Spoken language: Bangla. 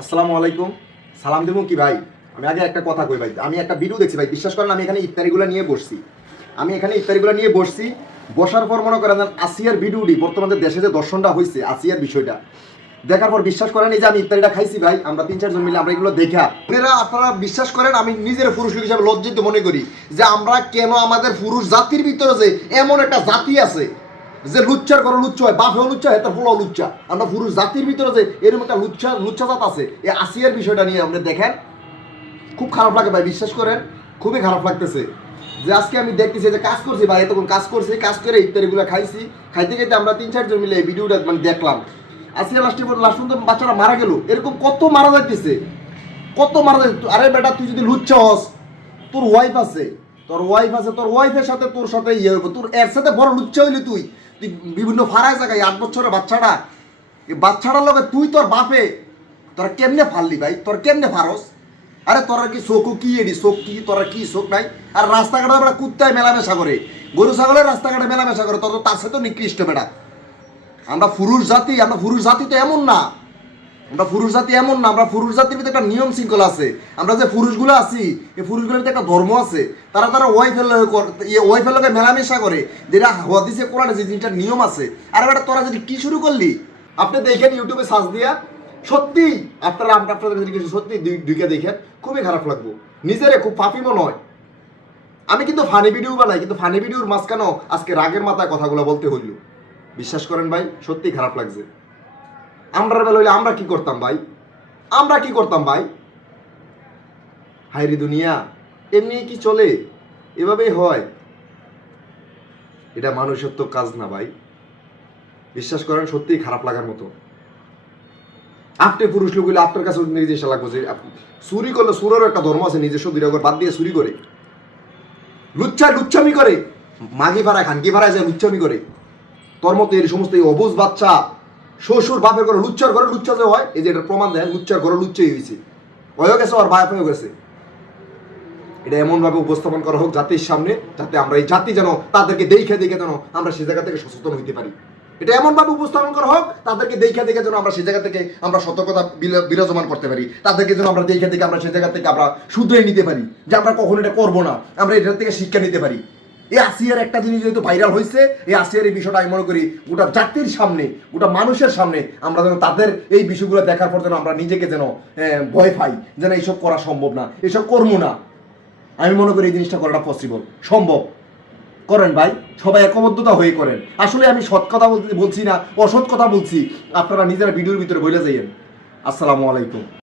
আসসালামু আলাইকুম। সালাম দেবো কি ভাই? আমি আগে একটা কথা কই ভাই, আমি একটা ভিডিও দেখছি ভাই, বিশ্বাস করেন আমি এখানে ইফতারিগুলো নিয়ে বসছি। বসার পর মনে করেন আসিয়ার ভিডিওটি বর্তমানে দেশে যে দর্শনটা হয়েছে আসিয়ার বিষয়টা দেখার পর বিশ্বাস করেন এই যে আমি ইফতারিটা খাইছি ভাই, আমরা 3-4 জন মিলে আমরা এগুলো দেখা আপনারা বিশ্বাস করেন আমি নিজের পুরুষ লোক হিসাবে লজ্জিত মনে করি যে আমরা কেন আমাদের পুরুষ জাতির ভিতরে যে এমন একটা জাতি আছে যে লুচ্চার করে লুচ্চা হয়, বাপেও লুচ্চা হয়, তার পোলাও লুচ্চা। আমরা পুরুষ জাতির ভিতরে যে এরকম একটা লুচ্চা জাত আছে, এই আসিয়ার বিষয়টা নিয়ে আপনি দেখেন খুব খারাপ লাগে ভাই, বিশ্বাস করেন খুবই খারাপ লাগতেছে যে আজকে আমি দেখতেছি যে কাজ করছি ভাই, এতক্ষণ কাজ করছি, কাজ করে ইফতারিগুলো খাইছি, খাইতে খাইতে আমরা 3-4 জন মিলে এই ভিডিওটা মানে দেখলাম। আসিয়া লাস্ট পর্যন্ত বাচ্চারা মারা গেল, এরকম কত মারা যাইতেছে, কত মারা যাইতে। আরে বেটা তুই যদি লুচ্চা হস, তোর ওয়াইফ আছে, তোর ওয়াইফের সাথে তোর সাথে ইয়ে হইব, তোর এর সাথে বড় লুচ্চা হইলি তুই তুই বিভিন্ন ফারায় জায়গায় 8 বছরের বাচ্চাটা, এই বাচ্চাটার লগে তুই তোর বাপে তোরা কেমনে ফারলি ভাই, তোর কেমনে ফারস? আরে তোরা কি চোখ কি এডি চোখ কি, তোরা কি চোখ নাই? আর রাস্তাঘাটে বেড়া কুত্তায় মেলামেশা করে, গরু ছাগলের রাস্তাঘাটে মেলামেশা করে, তোর তো তার সাথে নিকৃষ্ট বেড়া। আমরা পুরুষ জাতি তো এমন না, আমরা পুরুষ জাতির ভিতরে একটা নিয়ম শৃঙ্খলা আছে। আমরা যে পুরুষগুলো আছি এই পুরুষগুলোর ভিতরে একটা ধর্ম আছে। তারা ওয়াইফের লগে মেলামেশা করে, যেটা হাদিসে কোরআনে যে জিনিসটা নিয়ম আছে। আর বেটা তোরা যদি কি শুরু করলি, আপনি দেখেন ইউটিউবে সার্চ দিয়া, সত্যি আপনাদের সত্যি দুইকে দেখেন খুবই খারাপ লাগবো, নিজেরে খুব পাপি মনে হয়। আমি কিন্তু ফানি ভিডিও বানাই, কিন্তু ফানি ভিডিওর মাঝখানেও আজকে রাগের মাথায় কথাগুলো বলতে হইল। বিশ্বাস করেন ভাই সত্যি খারাপ লাগছে। আমরা বেলা হইলে আমরা কি করতাম ভাই? হায়রি দুনিয়া, এমনি কি চলে? এভাবেই হয়? এটা মানুষত্ব কাজ না ভাই, বিশ্বাস করেন সত্যিই খারাপ লাগার মতো। আপনি পুরুষ লোক হইলে আপনার কাছে জিনিস লাগবে যে চুরি করলে, সুরেরও একটা ধর্ম আছে, নিজস্ব বিরাগর বাদ দিয়ে চুরি করে, লুচ্চামি করে, মাগি ভাড়ায় খানকি ভাড়ায় যায় লুচ্চামি করে। তোর মতো এই সমস্ত এই অবুজ বাচ্চা শ্বশুর বাপের ঘরে লুচ্চার ঘরে লুচ্চা যে হয়, এই যে এটা প্রমাণ দেয়, লুচ্চার ঘরে লুচ্চাই হয়েছে, হয়েও গেছে আর বাপ হয়েও গেছে। এটা এমনভাবে উপস্থাপন করা হোক জাতির সামনে, যাতে আমরা এই জাতি যেন তাদেরকে দেখে যেন আমরা সে জায়গা থেকে সচেতন হইতে পারি। এটা এমনভাবে উপস্থাপন করা হোক তাদেরকে দেখে যেন আমরা সে জায়গা থেকে আমরা সতর্কতা বিরাজমান করতে পারি, তাদেরকে যেন আমরা দেখে আমরা সে জায়গা থেকে আমরা শুধরে নিতে পারি যে আমরা কখনো এটা করবো না, আমরা এটার থেকে শিক্ষা নিতে পারি। এই আসিয়ার একটা জিনিস যেহেতু ভাইরাল হয়েছে, এই আসিয়ার এই বিষয়টা আমি মনে করি গোটা জাতির সামনে, গোটা মানুষের সামনে আমরা যেন তাদের এই বিষয়গুলো দেখার পর যেন আমরা নিজেকে যেন ভয় পাই, যেন এইসব করা সম্ভব না, এসব করবো না। আমি মনে করি এই জিনিসটা করাটা পসিবল, সম্ভব। করেন ভাই, সবাই একবদ্ধতা হয়ে করেন। আসলে আমি সৎ কথা বলছি না, অসৎ কথা বলছি, আপনারা নিজেরা ভিডিওর ভিতরে বলে যাইয়েন। আসসালামু আলাইকুম।